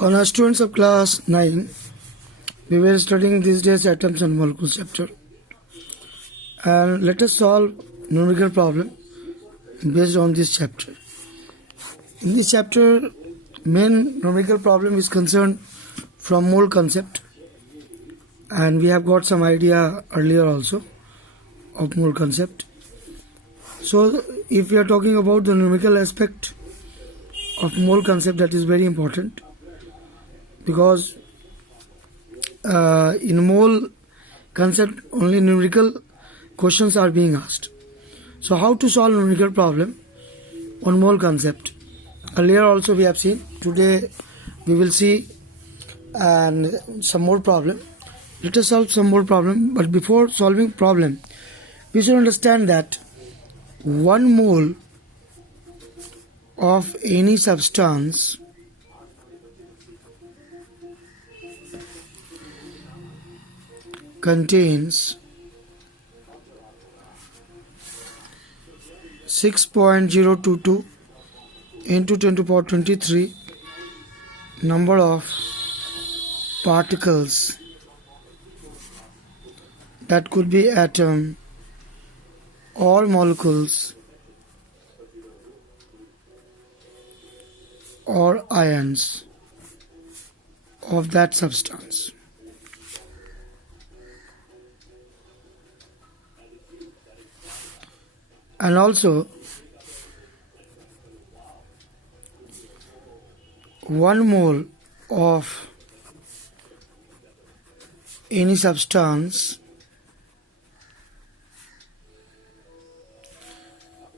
On our students of class 9, we were studying these days atoms and molecules chapter. And let us solve numerical problem based on this chapter. In this chapter, main numerical problem is concerned from mole concept. And we have got some idea earlier also of mole concept. So if we are talking about the numerical aspect of mole concept, that is very important, because in mole concept only numerical questions are being asked. So how to solve numerical problem on mole concept? Earlier also we have seen, today we will see and some more problem. Let us solve some more problem, but before solving problem, we should understand that 1 mole of any substance contains 6.022 into 10 to the power 23 number of particles. That could be atom or molecules or ions of that substance. And also 1 mole of any substance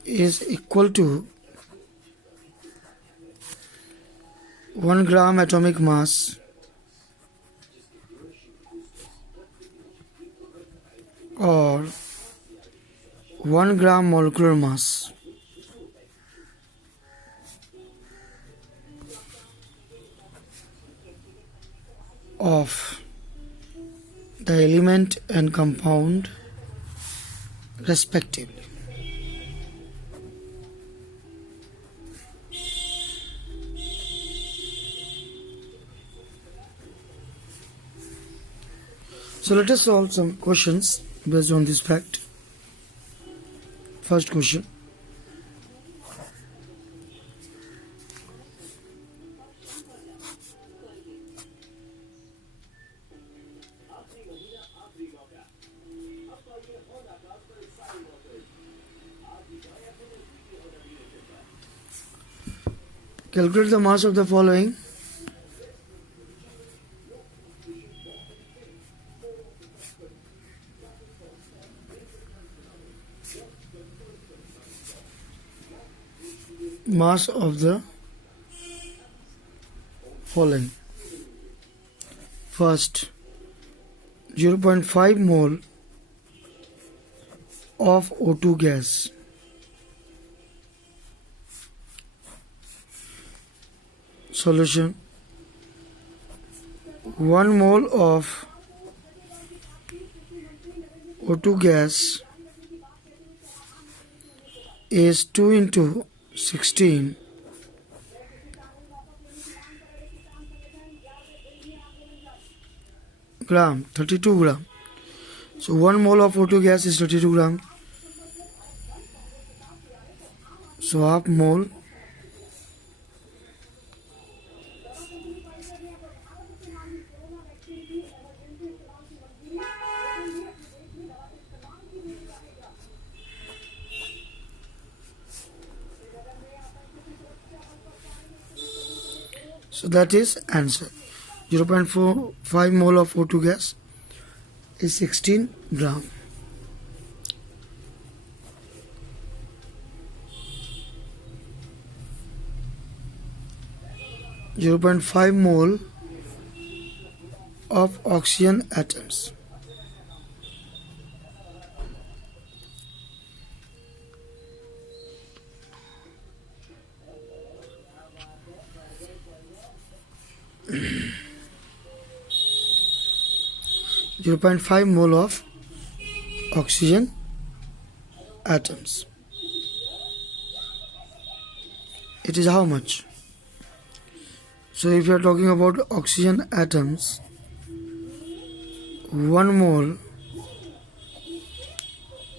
is equal to 1 gram atomic mass or 1 gram molecular mass. Of the element and compound respectively. So let us solve some questions based on this fact. First question. Calculate the mass of the following. Mass of the following. First, 0.5 mole of O2 gas. Solution: 1 mole of O2 gas is 2 into 16 gram, 32 gram. So 1 mole of O2 gas is 32 gram. So half mole So that is answer. 0.45 mole of O2 gas is 16 gram. Zero 0.5 mole of oxygen atoms. Zero 0.5 mole of oxygen atoms. It is how much? So if you are talking about oxygen atoms, 1 mole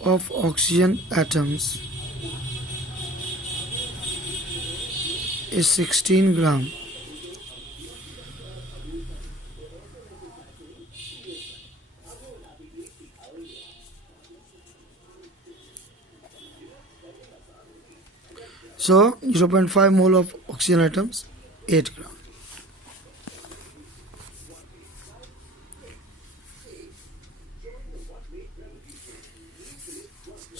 of oxygen atoms is 16 gram. So 0.5 mole of oxygen atoms, 8 gram.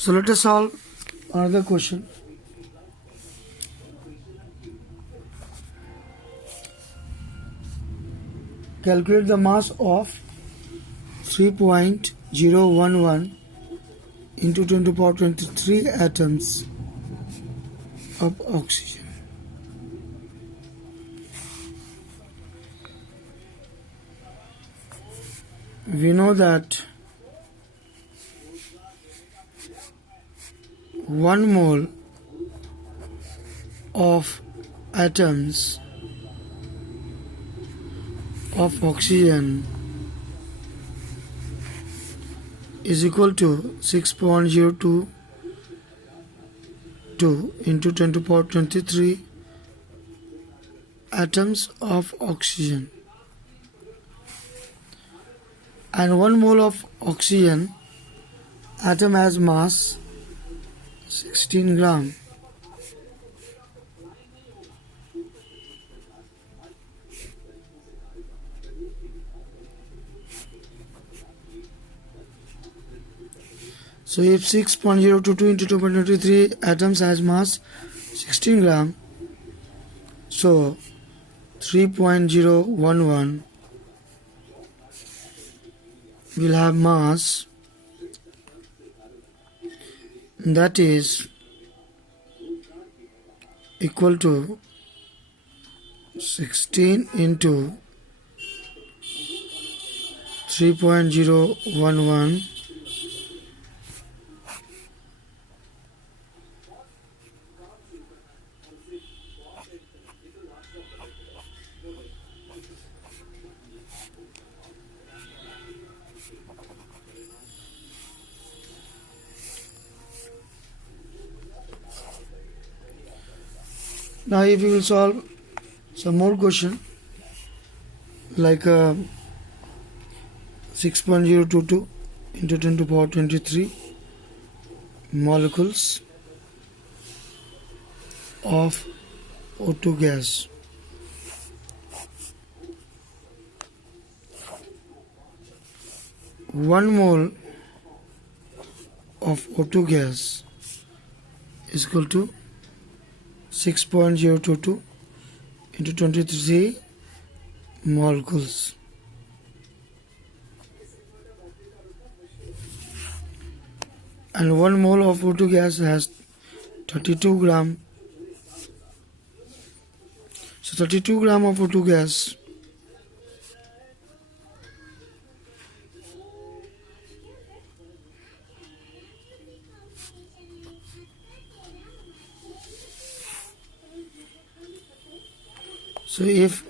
So let us solve another question. Calculate the mass of 3.011 into 10 to the power 23 atoms of oxygen. We know that 1 mole of atoms of oxygen is equal to 6.022 into 10 to the power 23 atoms of oxygen. And 1 mole of oxygen atom has mass 16 gram. So if 6.022 into 2.23 atoms has mass 16 gram, so 3.011 will have mass that is equal to 16 into 3.011 Now if we will solve some more question like 6.022 into 10 to the power 23 molecules of O2 gas. One mole of O2 gas is equal to 6.022 into 23 molecules. And 1 mole of O2 gas has 32 gram. So 32 gram of O2 gas so if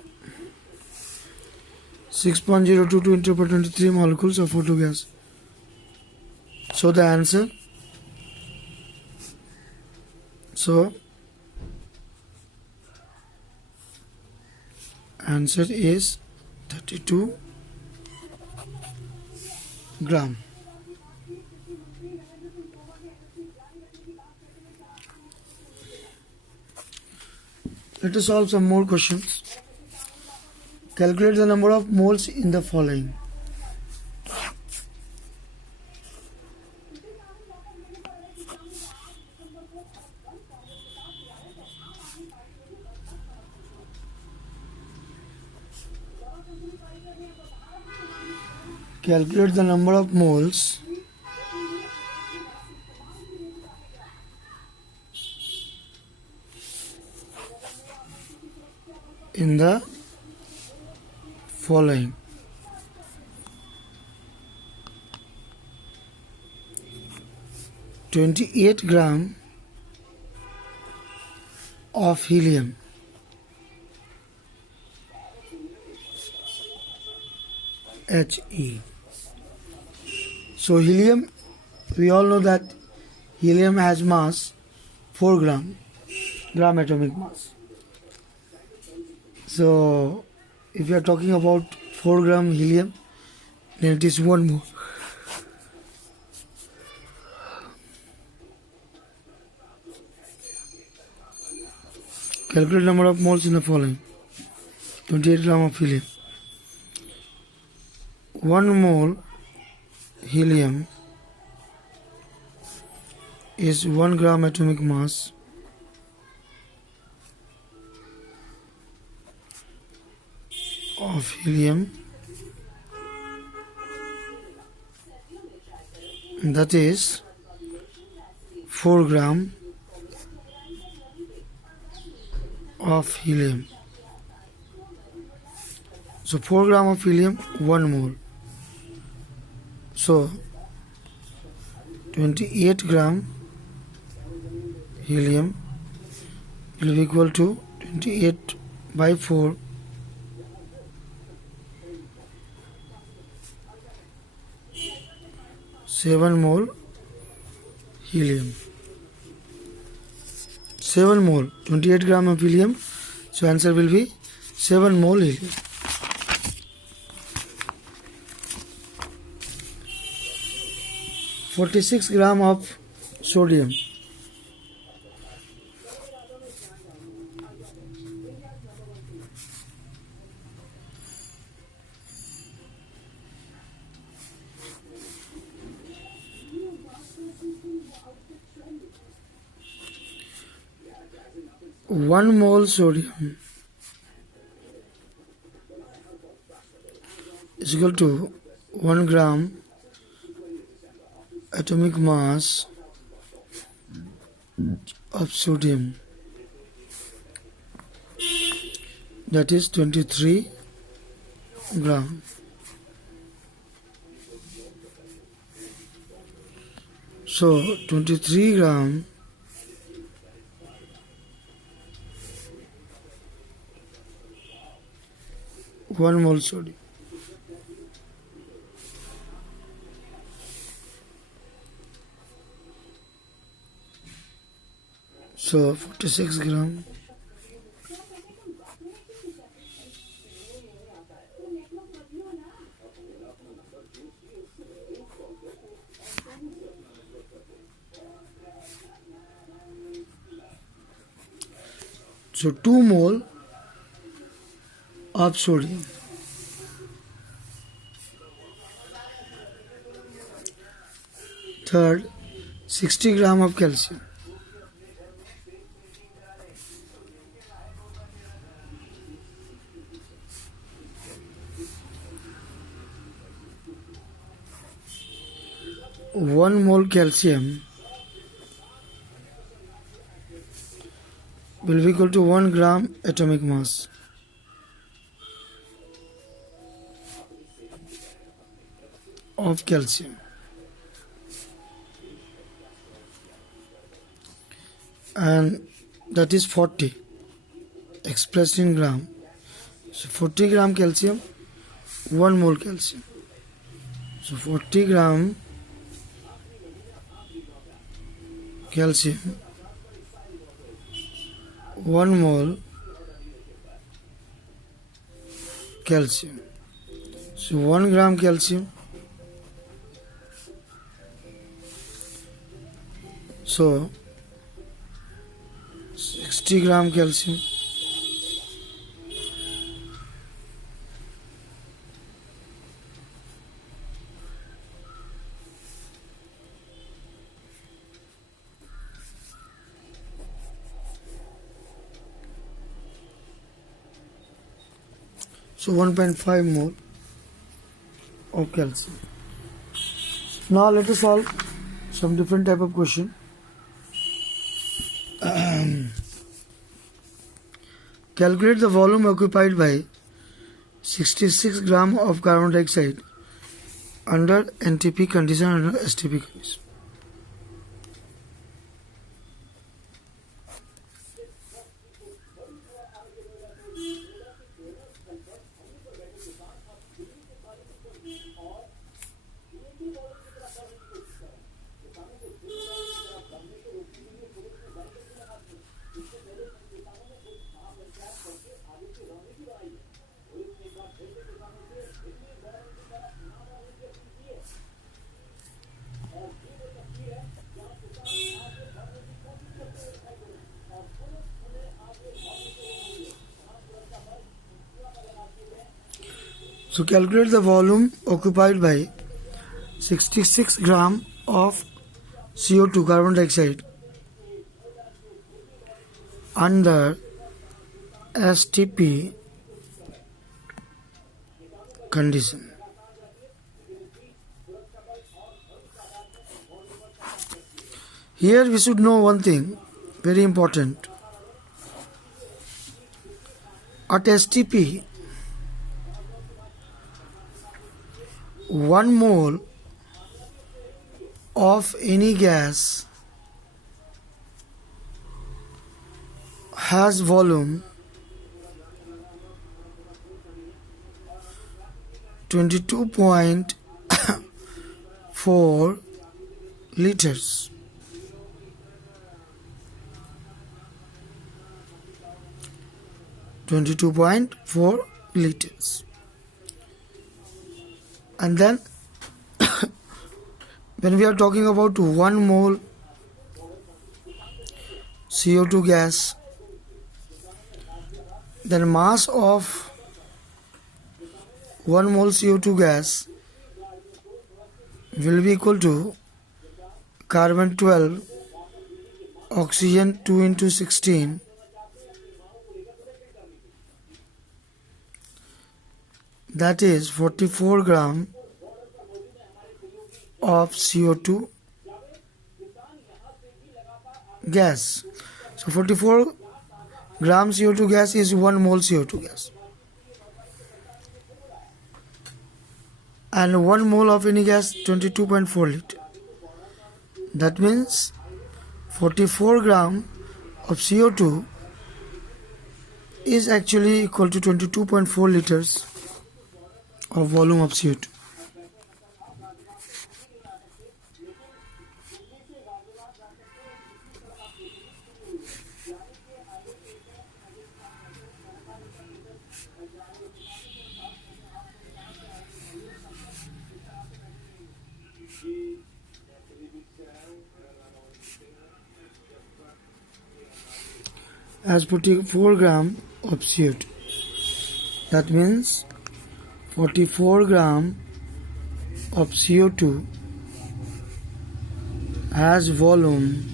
6.022 into 23 molecules of O2 gas, so the answer answer is 32 gram. Let us solve some more questions. Calculate the number of moles in the following. Calculate the number of moles in the following. "28 gram of helium He. So helium, we all know that helium has mass 4 gram atomic mass. So if you are talking about 4 gram helium, then it is 1 mole. Calculate number of moles in the following. 28 gram of helium. 1 mole helium is 1 gram atomic mass of helium, that is 4 gram of helium. So 4 gram of helium, 1 mole. So 28 gram helium will be equal to 28 by 4 7 mole helium. 7 mole, 28 gram of helium. So answer will be 7 mole helium. "46 gram of sodium. One mole sodium is equal to 1 gram atomic mass of sodium, that is 23 gram. So 23 gram one mole sodium. So 46 gram so 2 mole of sodium. Third, 60 gram of calcium. One mole calcium will be equal to 1 gram atomic mass. Of calcium, and that is 40 expressed in gram. So 40 gram calcium, 1 mole calcium. So 40 gram calcium, 1 mole calcium. So 1 gram calcium, so 60 gram calcium, so 1.5 mole of calcium. Now let us solve some different type of question. Calculate the volume occupied by 66 gram of carbon dioxide under NTP condition and under STP condition. So calculate the volume occupied by 66 gram of CO2 carbon dioxide under STP condition. Here we should know one thing, very important. At STP, 1 mole of any gas has volume 22.4 liters. And then when we are talking about 1 mole CO2 gas, then mass of 1 mole CO2 gas will be equal to carbon 12, oxygen 2 into 16, that is 44 gram of CO2 gas. So 44 gram CO2 gas is 1 mole CO2 gas. And 1 mole of any gas 22.4 liter. That means 44 gram of CO2 is actually equal to 22.4 liters of volume of CO2. As 44 gram of CO2. That means 44 gram of CO2 has volume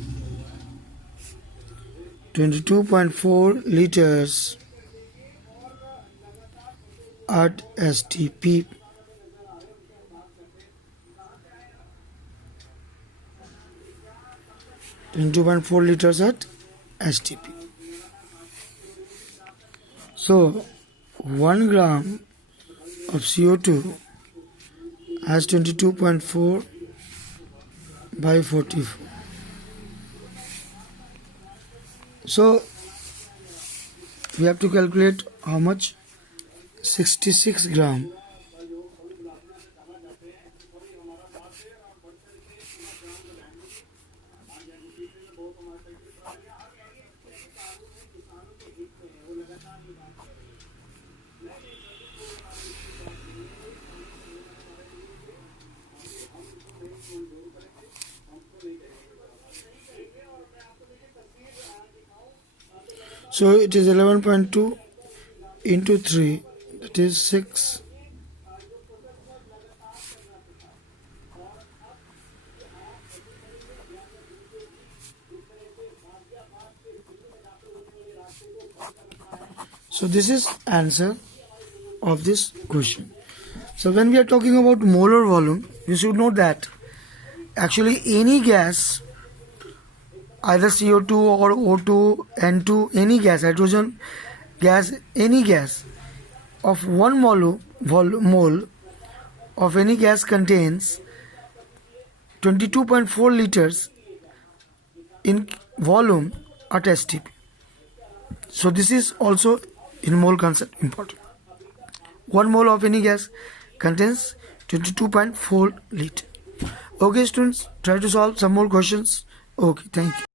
22.4 liters at STP. Liters at STP. So 1 gram of CO2 has 22.4 by 44. So we have to calculate how much? 66 gram. So it is 11.2 into 3, that is 6. So this is answer of this question. So when we are talking about molar volume, you should know that actually any gas, either CO2 or O2, N2, any gas, hydrogen gas, any gas of 1 mole of any gas contains 22.4 liters in volume at STP. So this is also in mole concept important. 1 mole of any gas contains 22.4 liters. Okay students, try to solve some more questions. Okay, thank you.